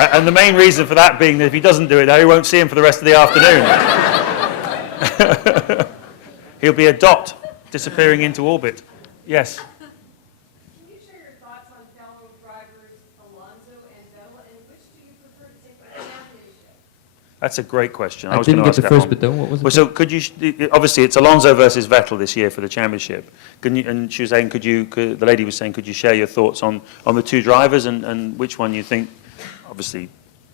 And the main reason for that being that if he doesn't do it now, he won't see him for the rest of the afternoon. He'll be a dot disappearing into orbit. Yes? Can you share your thoughts on fellow drivers Alonso and Vettel, and which do you prefer to take the championship? That's a great question. I didn't get the first bit though. What was it? Well, so could you? Obviously, it's Alonso versus Vettel this year for the championship. And she was saying, the lady was saying, could you share your thoughts on the two drivers and which one you think, obviously,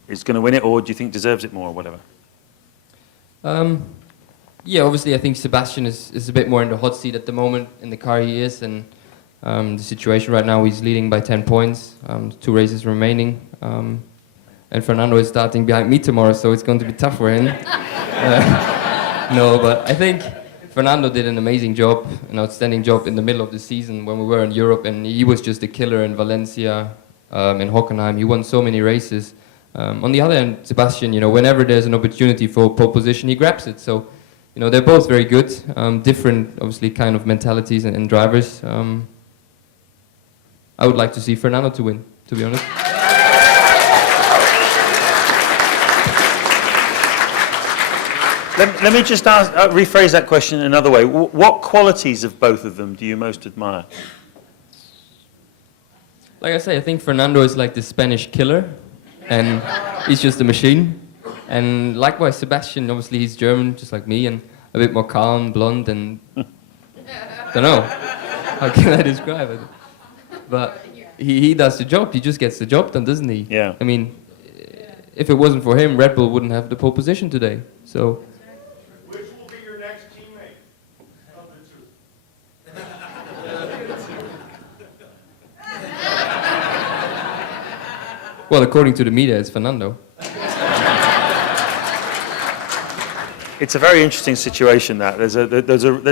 is going to win it, or do you think deserves it more, or whatever? Yeah, obviously, I think Sebastian is a bit more in the hot seat at the moment in the car he is, and the situation right now, he's leading by 10 points, 2 races remaining. And Fernando is starting behind me tomorrow, so it's going to be tough for him. No, but I think Fernando did an amazing job, an outstanding job in the middle of the season when we were in Europe, and he was just a killer in Valencia, in Hockenheim. He won so many races. On the other hand, Sebastian, whenever there's an opportunity for pole position, he grabs it. So, they're both very good, different, obviously, kind of mentalities and drivers. I would like to see Fernando to win, to be honest. Let me just rephrase that question another way. What qualities of both of them do you most admire? Like I say, I think Fernando is like the Spanish killer, and he's just a machine. And likewise, Sebastian, obviously he's German, just like me, and a bit more calm, blonde, and don't know, how can I describe it? But he does the job, he just gets the job done, doesn't he? Yeah. I mean, if it wasn't for him, Red Bull wouldn't have the pole position today, so... Which will be your next teammate? Tell the truth. Well, according to the media, it's Fernando. It's a very interesting situation. That there's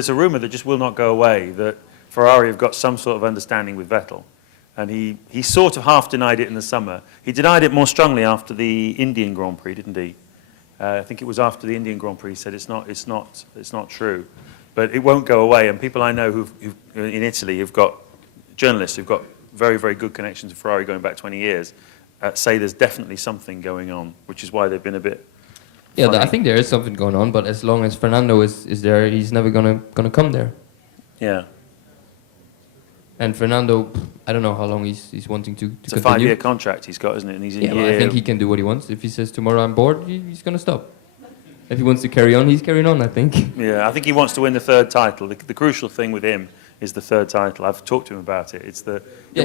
a rumor that just will not go away that Ferrari have got some sort of understanding with Vettel, and he sort of half denied it in the summer. He denied it more strongly after the Indian Grand Prix, didn't he? I think it was after the Indian Grand Prix. He said it's not true, but it won't go away. And people I know who've in Italy who've got journalists who've got very, very good connections to Ferrari going back 20 years say there's definitely something going on, which is why they've been a bit. Yeah, I think there is something going on, but as long as Fernando is there, he's never gonna come there. Yeah. And Fernando, I don't know how long he's wanting to It's continue. a 5-year contract he's got, isn't it? And he's in I think he can do what he wants. If he says tomorrow I'm bored, he's gonna stop. If he wants to carry on, he's carrying on, I think. Yeah, I think he wants to win the third title. The crucial thing with him is the third title. I've talked to him about it. It was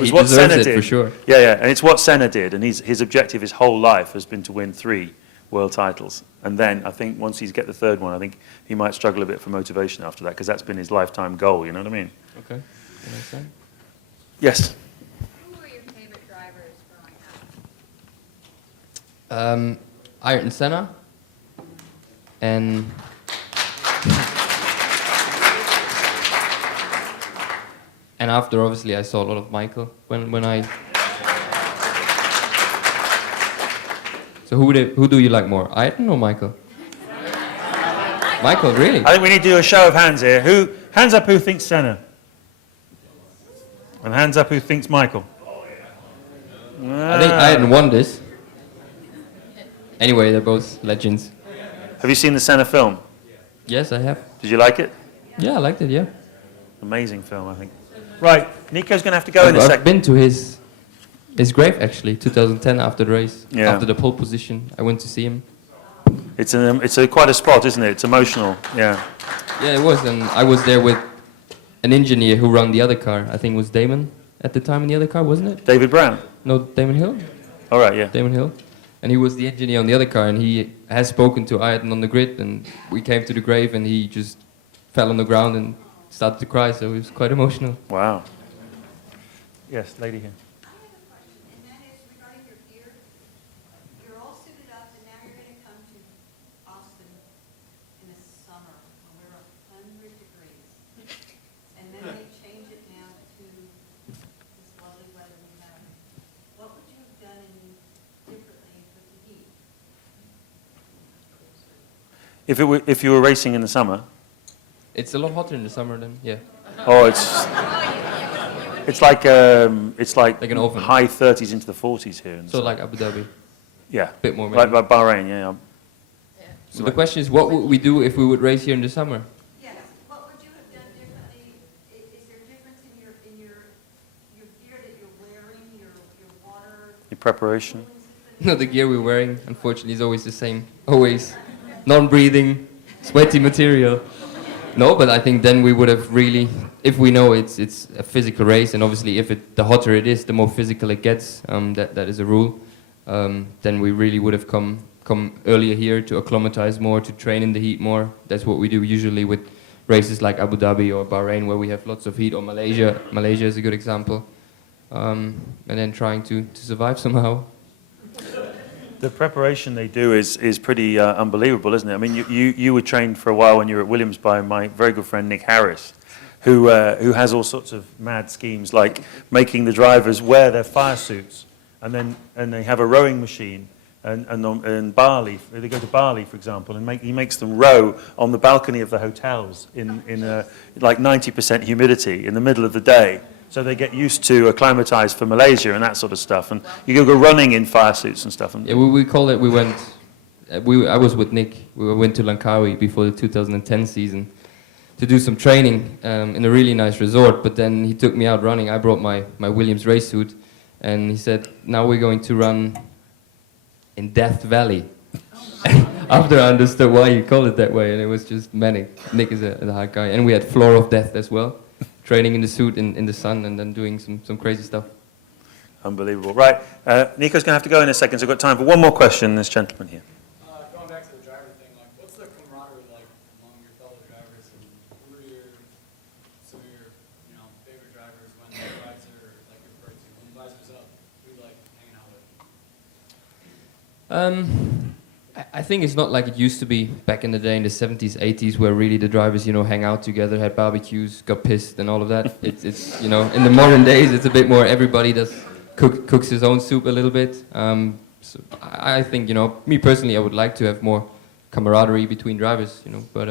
he what deserves Senna it did. for sure. Yeah, and it's what Senna did, and his objective his whole life has been to win 3 world titles. And then I think once he's get the third one, I think he might struggle a bit for motivation after that, because that's been his lifetime goal, you know what I mean? Okay. Can I say? Yes. Who were your favorite drivers growing up? Ayrton Senna and after obviously I saw a lot of Michael when I. So who do you like more, Ayrton or Michael? Michael, really? I think we need to do a show of hands here. Hands up who thinks Senna? And hands up who thinks Michael? I think Ayrton won this. Anyway, they're both legends. Have you seen the Senna film? Yes, I have. Did you like it? Yeah, I liked it, yeah. Amazing film, I think. Right, Nico's going to have to go in a I've second. been to his grave, actually, 2010 after the race. Yeah. After the pole position, I went to see him. It's quite a spot, isn't it? It's emotional, yeah. Yeah, it was, and I was there with an engineer who ran the other car. I think it was Damon at the time in the other car, wasn't it? David Brown? No, Damon Hill? All right, yeah. Damon Hill. And he was the engineer on the other car, and he has spoken to Ayrton on the grid, and we came to the grave, and he just fell on the ground and started to cry, so it was quite emotional. Wow. Yes, lady here. I have a question, and that is regarding your gear. You're all suited up, and now you're going to come to Austin in the summer when we're 100 degrees. And then they change it now to this lovely weather we have. What would you have done differently with the heat? If you were racing in the summer, It's a lot hotter in the summer than, yeah. oh, it's like Like an oven. high 30s into the 40s here. In the So summer. like Abu Dhabi. Yeah. Bit more Like maybe. Bahrain, yeah. So the question is, what would we do if we would race here in the summer? Yes, what would you have done differently? Is there a difference in your gear that you're wearing, your water? Your preparation. cooling system? No, the gear we're wearing, unfortunately, is always the same. Always non-breathing, sweaty material. No, but I think then we would have really, if we know it's a physical race, and obviously if the hotter it is, the more physical it gets. That is a rule. Then we really would have come earlier here to acclimatize more, to train in the heat more. That's what we do usually with races like Abu Dhabi or Bahrain, where we have lots of heat, or Malaysia. Malaysia is a good example. And then trying to survive somehow. The preparation they do is pretty unbelievable, isn't it? I mean, you were trained for a while when you were at Williams by my very good friend Nick Harris, who has all sorts of mad schemes, like making the drivers wear their fire suits, and they have a rowing machine. And Bali, they go to Bali, for example, and he makes them row on the balcony of the hotels in like 90% humidity in the middle of the day. So they get used to acclimatise for Malaysia and that sort of stuff. And you go running in fire suits and stuff. Yeah, we call it, I was with Nick, we went to Langkawi before the 2010 season to do some training in a really nice resort, but then he took me out running. I brought my Williams race suit, and he said, now we're going to run in Death Valley. After I understood why you call it that way, and it was just manic. Nick is a hard guy, and we had Floor of Death as well. Training in the suit in the sun, and then doing some crazy stuff. Unbelievable. Right, Nico's going to have to go in a second, so I've got time for one more question, this gentleman here. Going back to the driver thing, like, what's the camaraderie like among your fellow drivers, and who are some of your, favorite drivers when the visor, like your first team, when the visor's up, who you like hanging out with? I think it's not like it used to be back in the day in the 70s, 80s, where really the drivers, hang out together, had barbecues, got pissed and all of that. It's in the modern days, it's a bit more, everybody cooks his own soup a little bit. So I think, me personally, I would like to have more camaraderie between drivers, but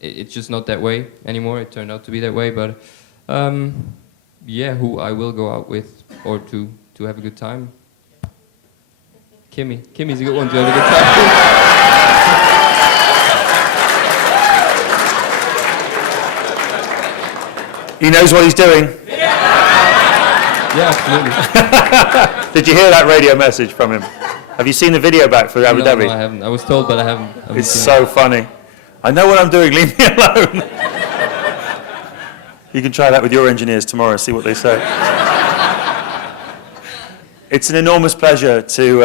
it's just not that way anymore. It turned out to be that way, but who I will go out with or to have a good time. Kimmy's a good one to have a good time. He knows what he's doing. Yeah, absolutely. Did you hear that radio message from him? Have you seen the video back for Abu Dhabi? No, I haven't. I was told, but I haven't It's seen so it. funny. I know what I'm doing, leave me alone. You can try that with your engineers tomorrow, see what they say. It's an enormous pleasure to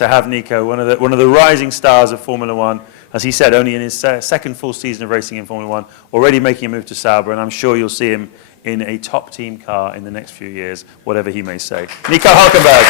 have Nico, one of the rising stars of Formula One. As he said, only in his second full season of racing in Formula One, already making a move to Sauber, and I'm sure you'll see him in a top team car in the next few years, whatever he may say. Nico Hulkenberg.